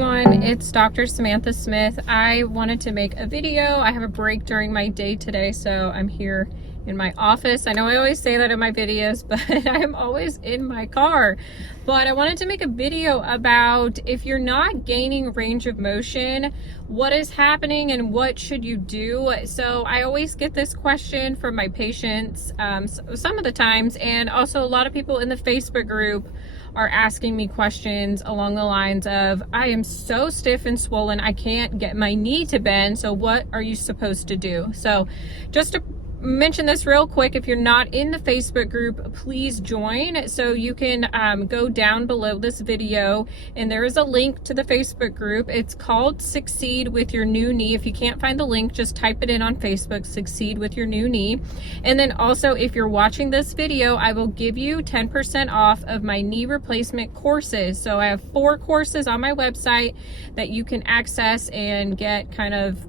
everyone, it's Dr. Samantha Smith. I wanted to make a video. I have a break during my day today, so I'm here in my office. I know I always say that in my videos, but I'm always in my car. But I wanted to make a video about if you're not gaining range of motion, what is happening and what should you do? So I always get this question from my patients some of the times, and also a lot of people in the Facebook group are asking me questions along the lines of, I am so stiff and swollen, I can't get my knee to bend, so what are you supposed to do? So just to mention this real quick, if you're not in the Facebook group, please join. So you can go down below this video and there is a link to the Facebook group. It's called Succeed with Your New Knee. If you can't find the link, just type it in on Facebook, Succeed with Your New Knee. And then also, if you're watching this video, I will give you 10% off of my knee replacement courses. So I have 4 courses on my website that you can access and get kind of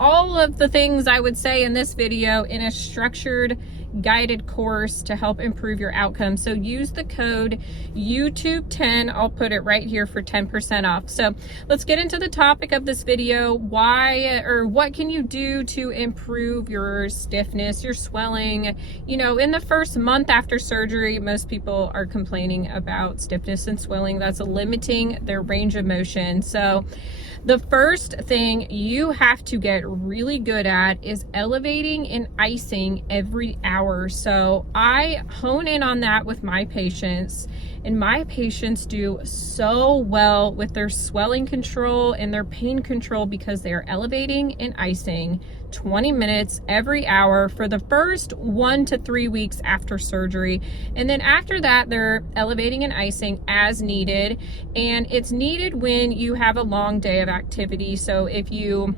all of the things I would say in this video in a structured guided course to help improve your outcome. So use the code YouTube10. I'll put it right here for 10% off. So let's get into the topic of this video. What can you do to improve your stiffness, your swelling? You know, in the first month after surgery, most people are complaining about stiffness and swelling. That's limiting their range of motion. So the first thing you have to get really good at is elevating and icing every hour. So I hone in on that with my patients, and my patients do so well with their swelling control and their pain control because they are elevating and icing 20 minutes every hour for the first 1 to 3 weeks after surgery. And then after that, they're elevating and icing as needed. And it's needed when you have a long day of activity. So if you,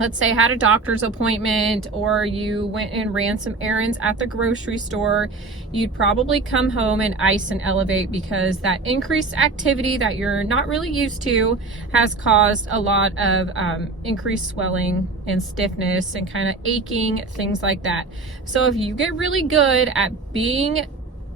let's say, had a doctor's appointment or you went and ran some errands at the grocery store, you'd probably come home and ice and elevate because that increased activity that you're not really used to has caused a lot of increased swelling and stiffness and kind of aching, things like that. So if you get really good at being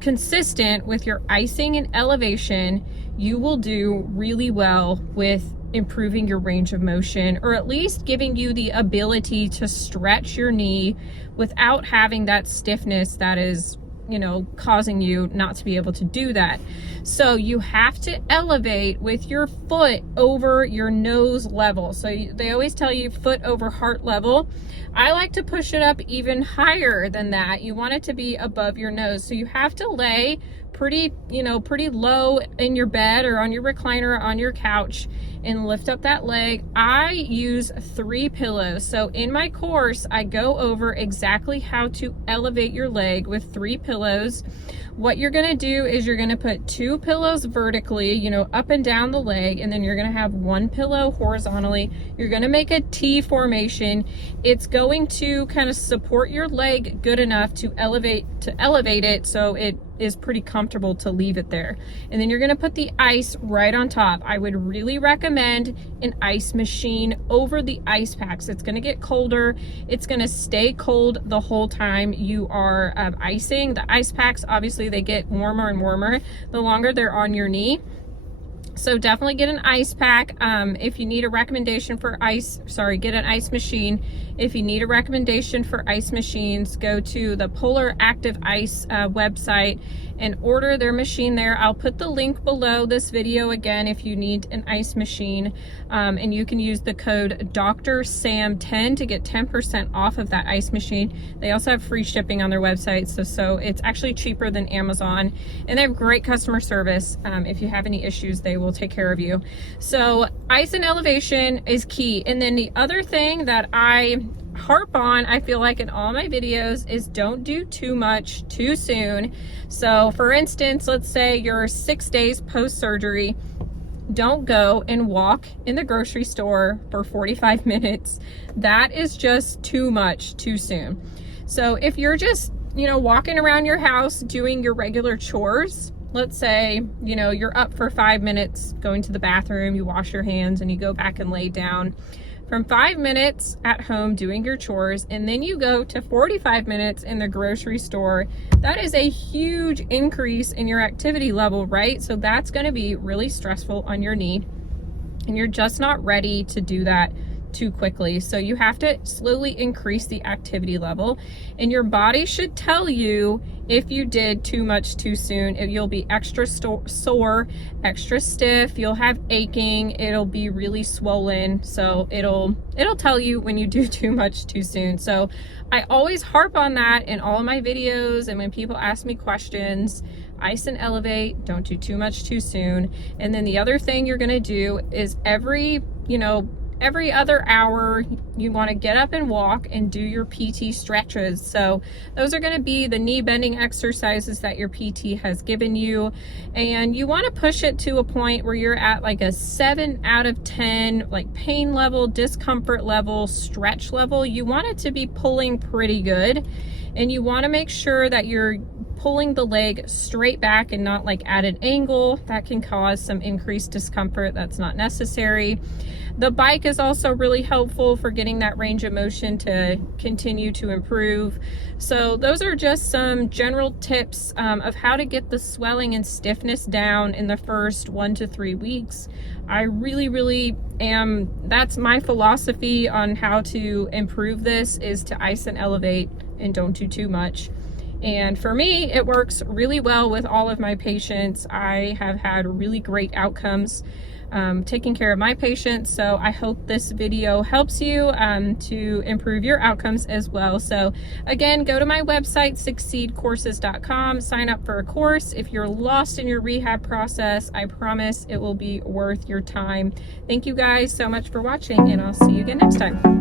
consistent with your icing and elevation, you will do really well with improving your range of motion, or at least giving you the ability to stretch your knee without having that stiffness that is, you know, causing you not to be able to do that. So you have to elevate with your foot over your nose level. So they always tell you foot over heart level. I like to push it up even higher than that. You want it to be above your nose. So you have to lay pretty low in your bed or on your recliner or on your couch and lift up that leg. I use 3 pillows. So in my course, I go over exactly how to elevate your leg with 3 pillows. What you're gonna do is you're gonna put 2 pillows vertically, you know, up and down the leg, and then you're gonna have 1 pillow horizontally. You're gonna make a T formation. It's going to kind of support your leg good enough to elevate it so it is pretty comfortable to leave it there. And then you're gonna put the ice right on top. I would really recommend an ice machine over the ice packs. It's gonna get colder. It's gonna stay cold the whole time you are icing. The ice packs, obviously, they get warmer and warmer the longer they're on your knee. So definitely get an ice pack. If you need a recommendation for get an ice machine. If you need a recommendation for ice machines, go to the Polar Active Ice website and order their machine there. I'll put the link below this video again if you need an ice machine. And you can use the code DrSam10 to get 10% off of that ice machine. They also have free shipping on their website, so it's actually cheaper than Amazon. And they have great customer service. If you have any issues, they will take care of you. So ice and elevation is key. And then the other thing that I harp on, I feel like, in all my videos is don't do too much too soon. So for instance, let's say you're 6 days post-surgery. Don't go and walk in the grocery store for 45 minutes. That is just too much too soon. So if you're just, you know, walking around your house doing your regular chores, let's say, you know, you're up for 5 minutes, going to the bathroom, you wash your hands and you go back and lay down. From 5 minutes at home doing your chores, and then you go to 45 minutes in the grocery store, that is a huge increase in your activity level, right? So that's going to be really stressful on your knee. and you're just not ready to do that too quickly. So you have to slowly increase the activity level, and your body should tell you if you did too much too soon. If you'll be extra sore, extra stiff, you'll have aching, it'll be really swollen. So it'll tell you when you do too much too soon. So I always harp on that in all of my videos, and when people ask me questions, ice and elevate, don't do too much too soon. And then the other thing you're gonna do is every other hour, you want to get up and walk and do your PT stretches. So those are going to be the knee bending exercises that your PT has given you. And you want to push it to a point where you're at like a 7 out of 10, like pain level, discomfort level, stretch level. You want it to be pulling pretty good. And you want to make sure that you're pulling the leg straight back and not like at an angle. That can cause some increased discomfort. That's not necessary. The bike is also really helpful for getting that range of motion to continue to improve. So those are just some general tips of how to get the swelling and stiffness down in the first 1 to 3 weeks. I really am, that's my philosophy on how to improve this, is to ice and elevate and don't do too much. And for me, it works really well with all of my patients. I have had really great outcomes taking care of my patients. So I hope this video helps you to improve your outcomes as well. So again, go to my website, succeedcourses.com, sign up for a course. If you're lost in your rehab process, I promise it will be worth your time. Thank you guys so much for watching, and I'll see you again next time.